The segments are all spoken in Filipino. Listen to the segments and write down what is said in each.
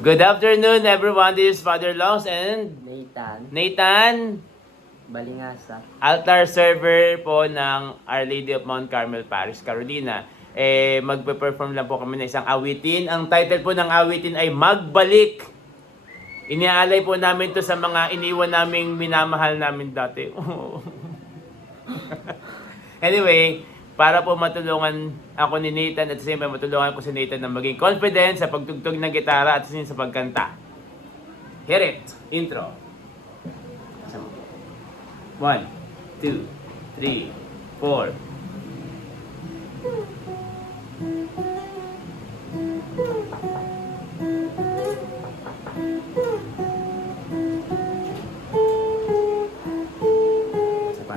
Good afternoon, everyone. This is Father Longs and Nathan, Balingasa. altar server po ng Our Lady of Mount Carmel Parish, Carolina. Magpe-perform lang po kami ng isang awitin. Ang title po ng awitin ay Magbalik. Iniaalay po namin to sa mga iniwan naming minamahal namin dati. Anyway, para po matulungan ako ni Nathan at siyempre matulungan ko si Nathan na maging confident sa pagtugtog ng gitara at sa pagkanta. Hear it! Intro. 1, 2, 3, 4. Isa pa.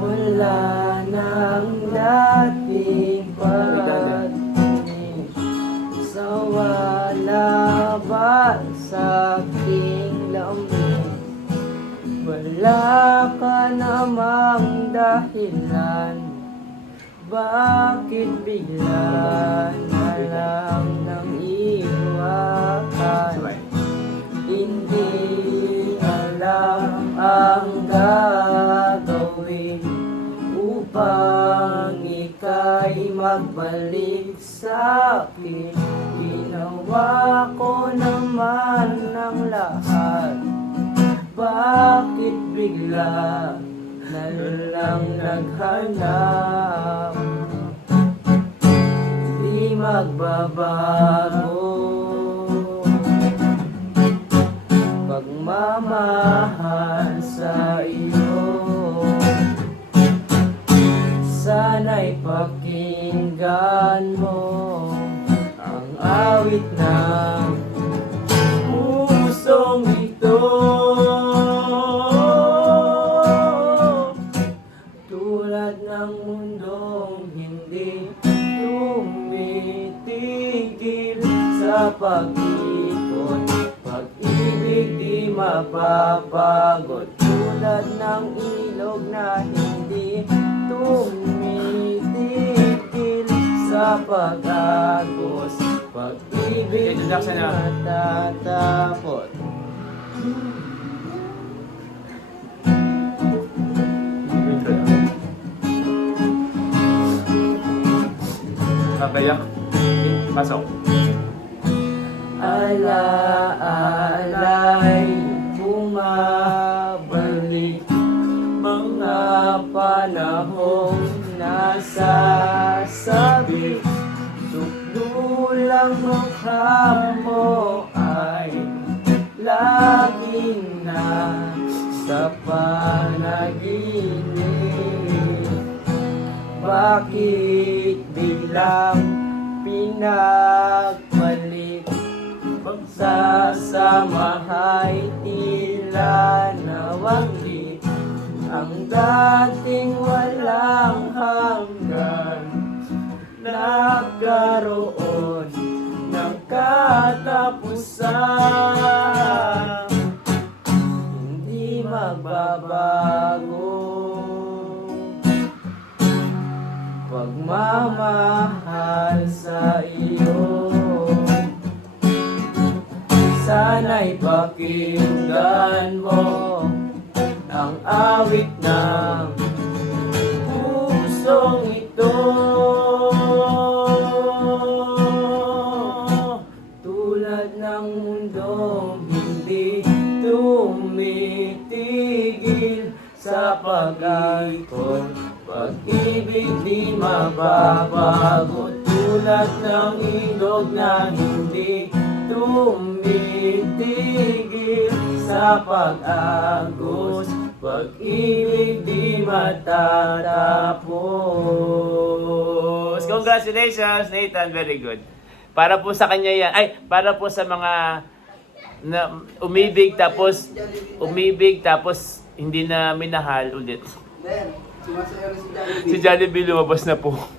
Wala nang dating pagtingin sa wala ba sa aking lamin. Wala ka namang dahilan, bakit bigla na lang nang iwakan? Hindi alam ang gagawin upang ika'y magbalik sa akin. Ginawa ko naman ang lahat, bakit bigla na lang naghanap? Di magbabago pagmamahal sa iyo. Sana'y pakinggan mo ang awit ng pusong ito. Tulad ng mundong hindi tumitigil sa pag-ikot, pag-ibig di mapapagod. Tulad ng ilog na hindi tumitigil sa pag-agos, pag-ibig di matatapos. Kakayak. Pasok. Ala-alay, bumabalik mga panahong nasasabi. Sukdulang mukha mo ay lagi na sa panaginip. Bakit biglang pinagbalik? Pagsasamahay tila nawaglit, ang dating walang hanggan nagkaroon ng katapusan. Hindi magbabago pagmamahal sa iyo. Sana'y pakinggan mo ang awit ng pusong ito. Tulad ng mundong hindi tumitigil sa pag-ikot, pag-ibig di mababago. Tulad ng ilog na hindi tumitigil sa pag-agos, pag-ibig di matatapos. Congratulations, Nathan. Very good. Para po sa kanya yan. Ay, para po sa mga na umibig tapos hindi na minahal ulit. Then, sumasayaw na si Jollibee. Si Jollibee lumabas na po.